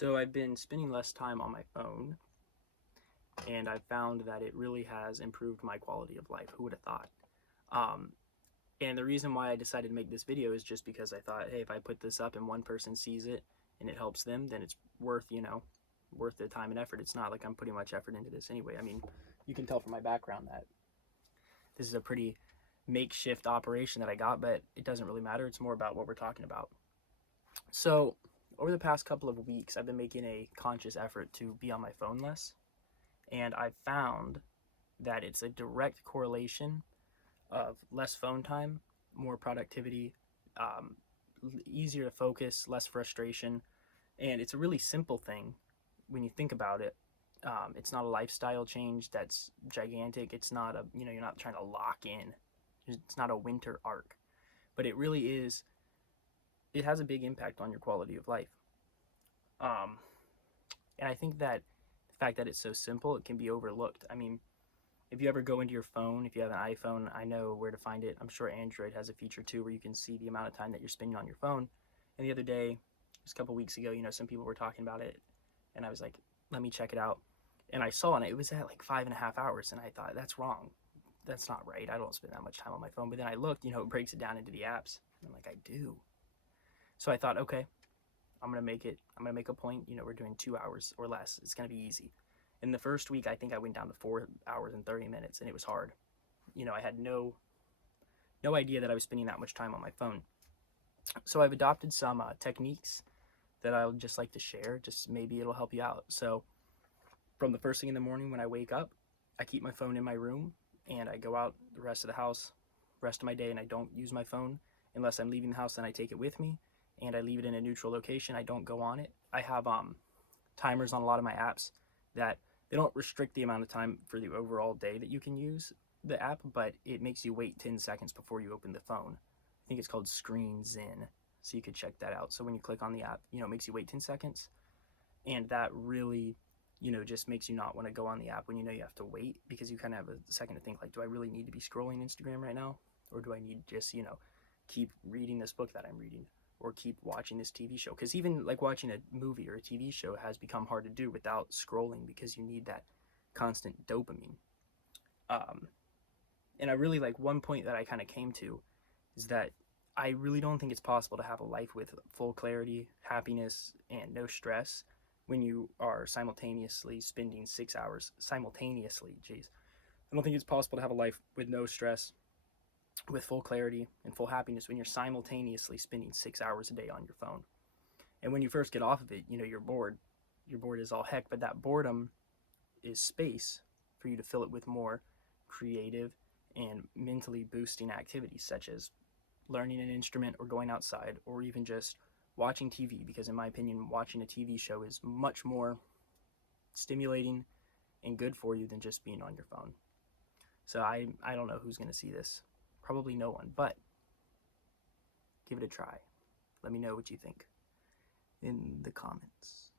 So I've been spending less time on my phone, and I've found that it really has improved my quality of life. Who would have thought? Um, and the reason why I decided to make this video is just because I thought, hey, if I put this up and one person sees it and it helps them, then it's worth, worth the time and effort. It's not like I'm putting much effort into this anyway. I mean, you can tell from my background that this is a pretty makeshift operation that I got, but it doesn't really matter. It's more about what we're talking about. So, over the past couple of weeks, I've been making a conscious effort to be on my phone less. And I've found that it's a direct correlation of less phone time, more productivity, um, easier to focus, less frustration. And it's a really simple thing when you think about it. It's not a lifestyle change that's gigantic. It's not a, you're not trying to lock in. It's not a winter arc. But it really is, it has a big impact on your quality of life. Um, and I think that the fact that it's so simple, it can be overlooked. I mean, if you ever go into your phone, if you have an iPhone, I know where to find it. I'm sure Android has a feature too where you can see the amount of time that you're spending on your phone. And the other day, just a couple weeks ago, some people were talking about it, and I was like, let me check it out. And I saw it was at like 5.5 hours, and I thought, that's wrong. That's not right. I don't spend that much time on my phone. But then I looked, it breaks it down into the apps. And I'm like, I do. So I thought, okay, I'm gonna make a point, we're doing 2 hours or less. It's gonna be easy. In the first week, I think I went down to 4 hours and 30 minutes, and it was hard. I had no idea that I was spending that much time on my phone. So I've adopted some techniques that I would just like to share. Just maybe it'll help you out. So from the first thing in the morning when I wake up, I keep my phone in my room, and I go out the rest of the house, rest of my day, and I don't use my phone unless I'm leaving the house. Then I take it with me, and I leave it in a neutral location. I don't go on it. I have timers on a lot of my apps that they don't restrict the amount of time for the overall day that you can use the app, but it makes you wait 10 seconds before you open the phone. I think it's called Screen Zen, so you could check that out. So when you click on the app, it makes you wait 10 seconds, and that really, just makes you not want to go on the app when you have to wait, because you kind of have a second to think, like, do I really need to be scrolling Instagram right now? Or do I need to just, keep reading this book that I'm reading? Or keep watching this TV show? Because even like watching a movie or a TV show has become hard to do without scrolling, because you need that constant dopamine. Um, and I really like one point that I kind of came to is that I really don't think it's possible to have a life with full clarity, happiness, and no stress when you are simultaneously spending 6 hours simultaneously. Geez, I don't think it's possible to have a life with no stress, with full clarity and full happiness when you're simultaneously spending 6 hours a day on your phone. And when you first get off of it, you're bored. You're bored as all heck, but that boredom is space for you to fill it with more creative and mentally boosting activities, such as learning an instrument or going outside, or even just watching TV, because in my opinion, watching a TV show is much more stimulating and good for you than just being on your phone. So I don't know who's going to see this. Probably no one, but give it a try. Let me know what you think in the comments.